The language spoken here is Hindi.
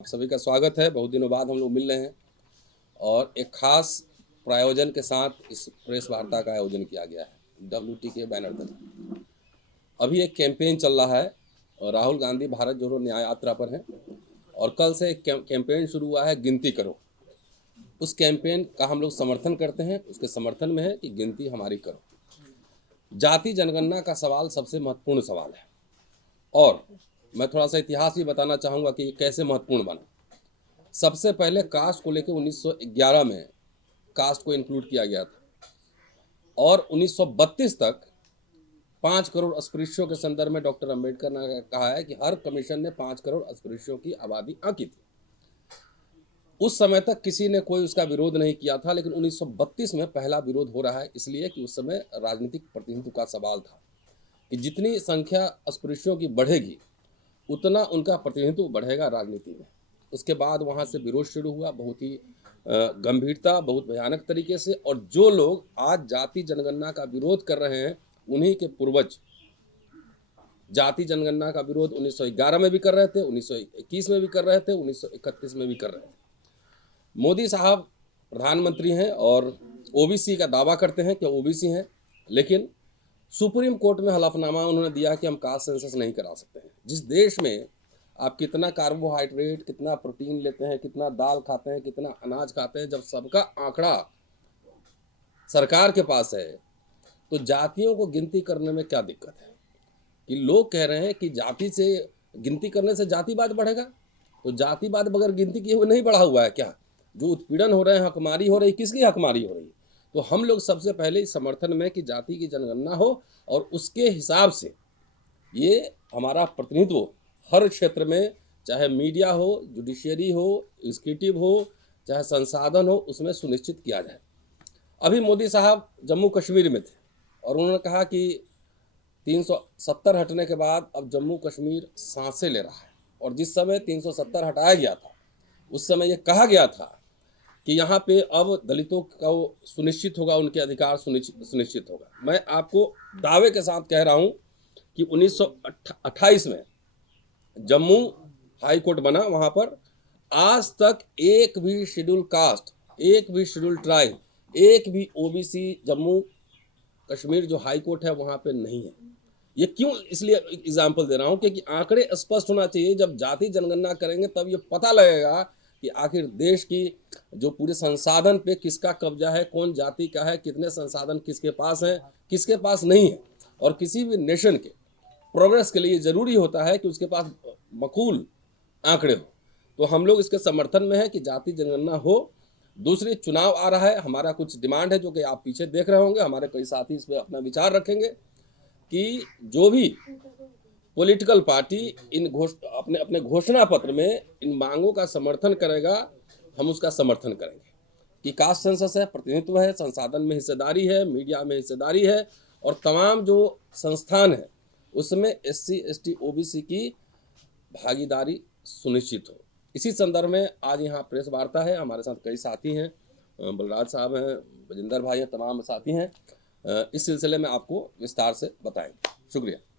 आप सभी का स्वागत है। बहुत दिनों बाद हम लोग मिल रहे हैं और एक खास प्रायोजन के साथ इस प्रेस वार्ता का आयोजन किया गया है WT के बैनर तले। अभी एक कैंपेन चल रहा है और राहुल गांधी भारत जोड़ो न्याय यात्रा पर हैं और कल से एक कैंपेन शुरू हुआ है, गिनती करो। उस कैंपेन का हम लोग समर्थन करते हैं, उसके समर्थन में है कि गिनती हमारी करो। जाति जनगणना का सवाल सबसे महत्वपूर्ण सवाल है और मैं थोड़ा सा इतिहास भी बताना चाहूँगा कि ये कैसे महत्वपूर्ण बना। सबसे पहले कास्ट को लेकर 1911 में कास्ट को इंक्लूड किया गया था और 1932 तक 5 करोड़ अस्पृश्यों के संदर्भ में डॉक्टर अंबेडकर ने कहा है कि हर कमीशन ने 5 करोड़ अस्पृश्यों की आबादी आंकी थी। उस समय तक किसी ने कोई उसका विरोध नहीं किया था, लेकिन 1932 में पहला विरोध हो रहा है, इसलिए कि उस समय राजनीतिक प्रतिनिधित्व का सवाल था कि जितनी संख्या अस्पृश्यों की बढ़ेगी उतना उनका प्रतिनिधित्व बढ़ेगा राजनीति में। उसके बाद वहाँ से विरोध शुरू हुआ, बहुत ही गंभीरता, बहुत भयानक तरीके से। और जो लोग आज जाति जनगणना का विरोध कर रहे हैं उन्हीं के पूर्वज जाति जनगणना का विरोध 1911 में भी कर रहे थे, 1921 में भी कर रहे थे, 1931 में भी कर रहे थे। मोदी साहब प्रधानमंत्री हैं और ओबीसी का दावा करते हैं कि ओबीसी हैं, लेकिन सुप्रीम कोर्ट में हलफनामा उन्होंने दिया कि हम कास्ट सेंसस नहीं करा सकते हैं। जिस देश में आप कितना कार्बोहाइड्रेट, कितना प्रोटीन लेते हैं, कितना दाल खाते हैं, कितना अनाज खाते हैं, जब सबका आंकड़ा सरकार के पास है तो जातियों को गिनती करने में क्या दिक्कत है? कि लोग कह रहे हैं कि जाति से गिनती करने से जातिवाद बढ़ेगा, तो जातिवाद बगैर गिनती किए हुए नहीं बढ़ा हुआ है क्या? जो उत्पीड़न हो रहे हैं, हकमारी हो रही, किसकी हकमारी हो रही है? तो हम लोग सबसे पहले इस समर्थन में कि जाति की जनगणना हो और उसके हिसाब से ये हमारा प्रतिनिधित्व हर क्षेत्र में, चाहे मीडिया हो, जुडिशियरी हो, एग्जीक्यूटिव हो, चाहे संसाधन हो, उसमें सुनिश्चित किया जाए। अभी मोदी साहब जम्मू कश्मीर में थे और उन्होंने कहा कि 370 हटने के बाद अब जम्मू कश्मीर सांसें ले रहा है। और जिस समय 370 हटाया गया था उस समय ये कहा गया था कि यहाँ पे अब दलितों का सुनिश्चित होगा, उनके अधिकार सुनिश्चित होगा। मैं आपको दावे के साथ कह रहा हूँ कि 1928 में जम्मू हाई कोर्ट बना, वहाँ पर आज तक एक भी शेड्यूल कास्ट, एक भी शेड्यूल ट्राइब, एक भी ओबीसी जम्मू कश्मीर जो हाई कोर्ट है वहाँ पे नहीं है। ये क्यों इसलिए एग्जाम्पल दे रहा हूँ क्योंकि आंकड़े स्पष्ट होना चाहिए। जब जाति जनगणना करेंगे तब ये पता लगेगा कि आखिर देश की जो पूरे संसाधन पे किसका कब्जा है, कौन जाति का है, कितने संसाधन किसके पास हैं, किसके पास नहीं है। और किसी भी नेशन के प्रोग्रेस के लिए जरूरी होता है कि उसके पास मकूल आंकड़े हो। तो हम लोग इसके समर्थन में है कि जाति जनगणना हो। दूसरी, चुनाव आ रहा है, हमारा कुछ डिमांड है जो कि आप पीछे देख रहे होंगे। हमारे कई साथी इस पर अपना विचार रखेंगे कि जो भी पॉलिटिकल पार्टी इन अपने अपने घोषणा पत्र में इन मांगों का समर्थन करेगा, हम उसका समर्थन करेंगे कि कास्ट सेंसस है, प्रतिनिधित्व है, संसाधन में हिस्सेदारी है, मीडिया में हिस्सेदारी है और तमाम जो संस्थान है उसमें SC ST OBC की भागीदारी सुनिश्चित हो। इसी संदर्भ में आज यहाँ प्रेस वार्ता है। हमारे साथ कई साथी हैं, बलराज साहब हैं, बजिंदर भाई हैं, तमाम साथी हैं। इस सिलसिले में आपको विस्तार से बताएंगे। शुक्रिया।